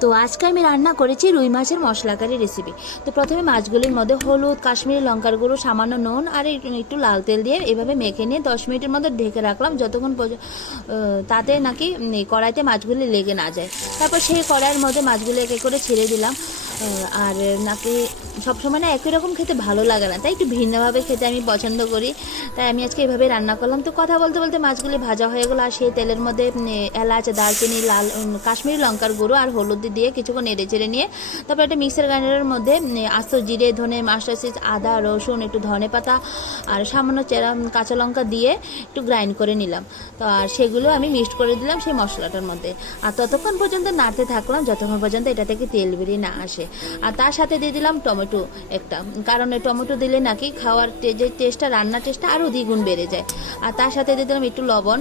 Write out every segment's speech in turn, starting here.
তো আজকে আমি রান্না করেছি রুই মাছের মশলাকারি রেসিপি। তো প্রথমে মাছগুলির মধ্যে হলুদ, কাশ্মীরি লঙ্কার গুঁড়ো, সামান্য নুন আর একটু লাল তেল দিয়ে এভাবে মেখে নিয়ে 10 মিনিটের মধ্যে ঢেকে রাখলাম, যতক্ষণ তাতে নাকি কড়াইতে মাছগুলি লেগে না যায়। তারপর সেই কড়াইয়ের মধ্যে মাছগুলি এক এক করে ছেড়ে দিলাম। আর নাকি সবসময় না একই রকম খেতে ভালো লাগে না, তাই একটু ভিন্নভাবে খেতে আমি পছন্দ করি, তাই আমি আজকে এভাবে রান্না করলাম। তো কথা বলতে বলতে মাছগুলি ভাজা হয়ে গেলো, আর সেই তেলের মধ্যে এলাচ, দারচিনি, লাল কাশ্মীরি লঙ্কার গুঁড়ো আর হলুদ দিয়ে কিছুক্ষণ নেড়ে চেড়ে নিয়ে তারপর একটা মিক্সার গ্রাইন্ডারের মধ্যে আস্ত জিরে, ধনে, মাস্টারড, আদা, রসুন, একটু ধনে পাতা আর সামান্য চেরা কাঁচা লঙ্কা দিয়ে একটু গ্রাইন্ড করে নিলাম। তো আর সেগুলো আমি মিক্সড করে দিলাম সেই মশলাটার মধ্যে, আর ততক্ষণ পর্যন্ত নাড়তে থাকলাম যতক্ষণ পর্যন্ত এটা থেকে তেল বেরিয়ে না আসে। আর তার সাথে দিয়ে দিলাম টমেটো একটা, কারণ এই টমেটো দিলে নাকি খাওয়ার যে টেস্টটা, রান্নার টেস্টটা আরও দ্বিগুণ বেড়ে যায়। আর তার সাথে দিয়ে দিলাম একটু লবণ।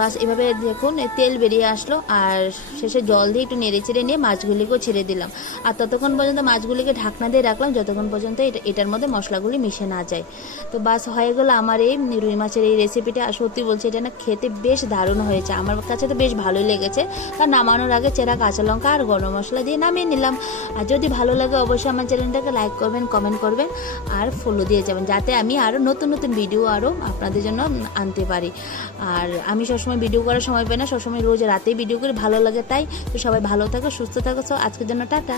বাস এভাবে দেখুন তেল বেরিয়ে আসলো, আর শেষে জল দিয়ে একটু নেড়ে চেড়ে নিয়ে মাছগুলিকেও ছেড়ে দিলাম। আর ততক্ষণ পর্যন্ত মাছগুলিকে ঢাকনা দিয়ে রাখলাম যতক্ষণ পর্যন্ত এটার মধ্যে মশলাগুলি মিশে না যায়। তো বাস হয়ে গেলো আমার এই রুই মাছের এই রেসিপিটা। আর সত্যি বলছি এটা না খেতে বেশ দারুণ হয়েছে, আমার কাছে তো বেশ ভালোই লেগেছে। কারণ নামানোর আগে চেরা কাঁচা লঙ্কা আর গরম মশলা দিয়ে নামিয়ে নিলাম। আর যদি ভালো লাগে অবশ্যই আমার চ্যানেলটাকে লাইক করবেন, কমেন্ট করবেন আর ফলো দিয়ে যাবেন, যাতে আমি আরও নতুন নতুন ভিডিও আরও আপনাদের জন্য আনতে পারি। আর আমি সবসময় ভিডিও করার সময় পাই না, সবসময় রোজ রাতেই ভিডিও করি, ভালো লাগে তাই। তো সবাই ভালো থাকো, সুস্থ থাকো। আজকের জন্য টাটা।